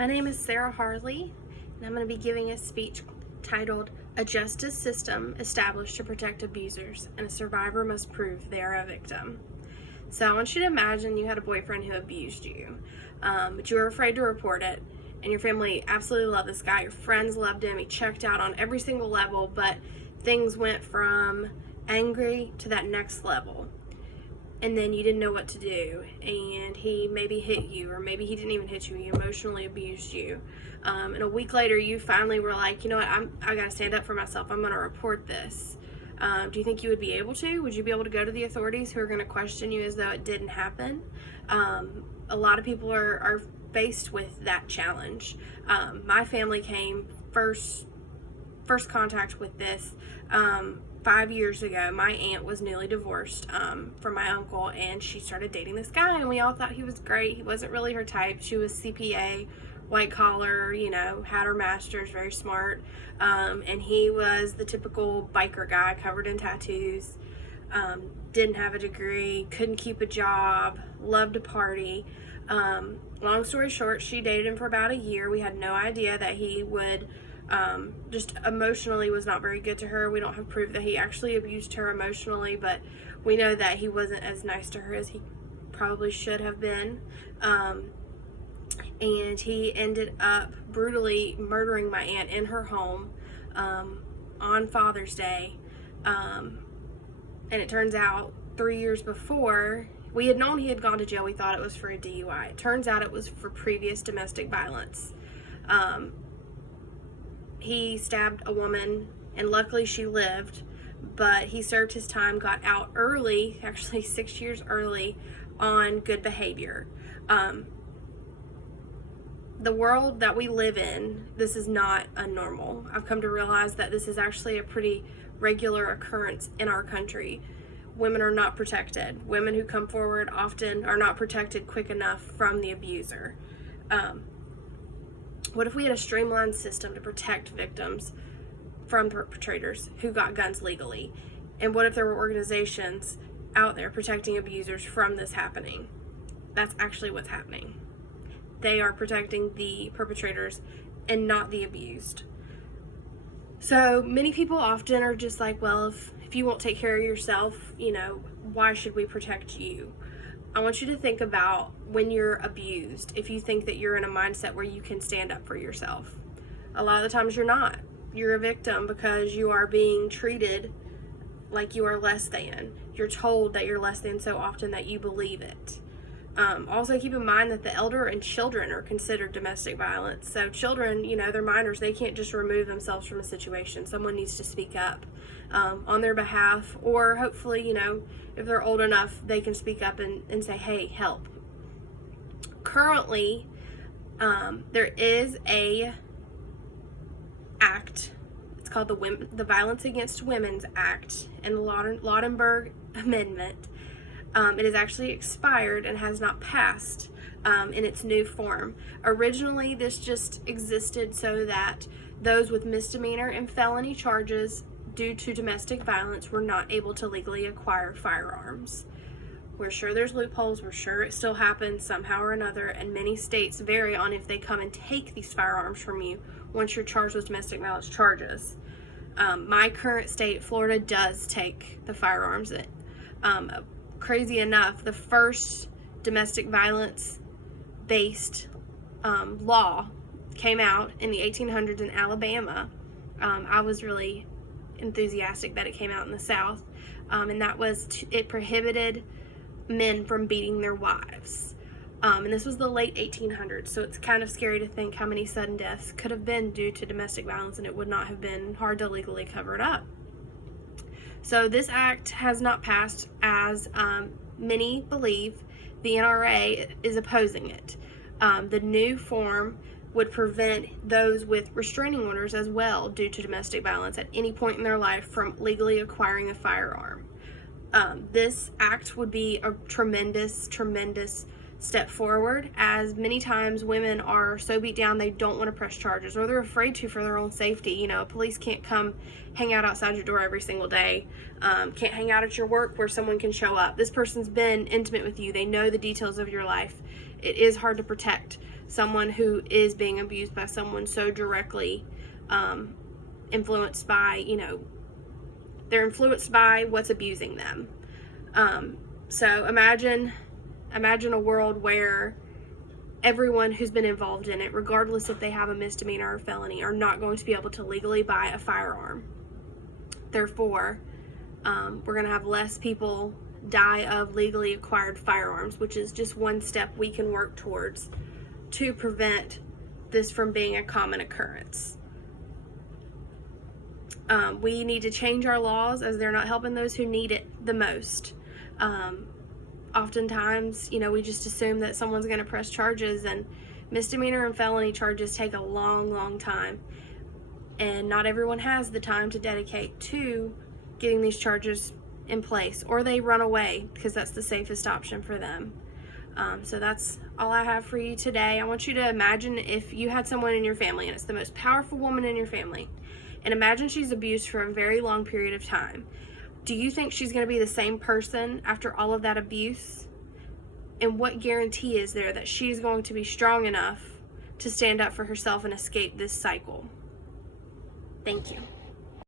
My name is Sarah Harley, and I'm going to be giving a speech titled, "A Justice System Established to Protect Abusers, and a Survivor Must Prove They Are a Victim." So I want you to imagine you had a boyfriend who abused you, but you were afraid to report it, and your family absolutely loved this guy. Your friends loved him. He checked out on every single level, but things went from angry to that next level. And then you didn't know what to do, and he maybe hit you, or maybe he didn't even hit you, he emotionally abused you. And a week later, you finally were like, you know what, I gotta stand up for myself, I'm gonna report this. Do you think you would be able to? Would you be able to go to the authorities who are gonna question you as though it didn't happen? A lot of people are faced with that challenge. My family came first contact with this 5 years ago. My aunt was newly divorced from my uncle, and she started dating this guy, and we all thought he was great. He wasn't really her type. She was CPA, white collar, had her master's, very smart, and he was the typical biker guy, covered in tattoos, didn't have a degree, couldn't keep a job, loved to party. Long story short, she dated him for about a year. We had no idea that he would just emotionally was not very good to her. We don't have proof that he actually abused her emotionally, but we know that he wasn't as nice to her as he probably should have been. And he ended up brutally murdering my aunt in her home on Father's Day. And it turns out 3 years before, we had known he had gone to jail. We thought it was for a DUI. It turns out it was for previous domestic violence. He stabbed a woman, and luckily she lived, but he served his time, got out early, actually 6 years early, on good behavior. The world that we live in, this is not a normal. I've come to realize that this is actually a pretty regular occurrence in our country. Women are not protected. Women who come forward often are not protected quick enough from the abuser. What if we had a streamlined system to protect victims from perpetrators who got guns legally? And what if there were organizations out there protecting abusers from this happening? That's actually what's happening. They are protecting the perpetrators and not the abused. So many people often are just like, well, if you won't take care of yourself, why should we protect you? I want you to think about when you're abused, if you think that you're in a mindset where you can stand up for yourself. A lot of the times you're not. You're a victim because you are being treated like you are less than. You're told that you're less than so often that you believe it. Also keep in mind that the elder and children are considered domestic violence. So children, they're minors. They can't just remove themselves from a situation. Someone needs to speak up on their behalf, or hopefully, if they're old enough, they can speak up and say, hey, help. Currently, there is a act. It's called the Violence Against Women's Act and the Lautenberg Amendment. It is actually expired and has not passed in its new form. Originally, this just existed so that those with misdemeanor and felony charges due to domestic violence were not able to legally acquire firearms. We're sure there's loopholes. We're sure it still happens somehow or another, and many states vary on if they come and take these firearms from you once you're charged with domestic violence charges. My current state, Florida, does take the firearms. Crazy enough, the first domestic violence based law came out in the 1800s in Alabama. I was really enthusiastic that it came out in the South, and that was it prohibited men from beating their wives. And this was the late 1800s, so it's kind of scary to think how many sudden deaths could have been due to domestic violence, and it would not have been hard to legally cover it up. So this act has not passed, as many believe. The NRA is opposing it. The new form would prevent those with restraining orders as well due to domestic violence at any point in their life from legally acquiring a firearm. This act would be a tremendous step forward, as many times women are so beat down they don't want to press charges, or they're afraid to for their own safety. Police can't come hang out outside your door every single day, can't hang out at your work where someone can show up. This person's been intimate with you. They know the details of your life. It is hard to protect. someone who is being abused by someone so directly, influenced by, they're influenced by what's abusing them. So imagine a world where everyone who's been involved in it, regardless if they have a misdemeanor or felony, are not going to be able to legally buy a firearm. Therefore, we're going to have less people die of legally acquired firearms, which is just one step we can work towards to prevent this from being a common occurrence. We need to change our laws, as they're not helping those who need it the most. Oftentimes, we just assume that someone's going to press charges, and misdemeanor and felony charges take a long, long time. And not everyone has the time to dedicate to getting these charges in place, or they run away because that's the safest option for them. So that's all I have for you today. I want you to imagine if you had someone in your family, and it's the most powerful woman in your family, and imagine she's abused for a very long period of time. Do you think she's going to be the same person after all of that abuse? And what guarantee is there that she's going to be strong enough to stand up for herself and escape this cycle? Thank you.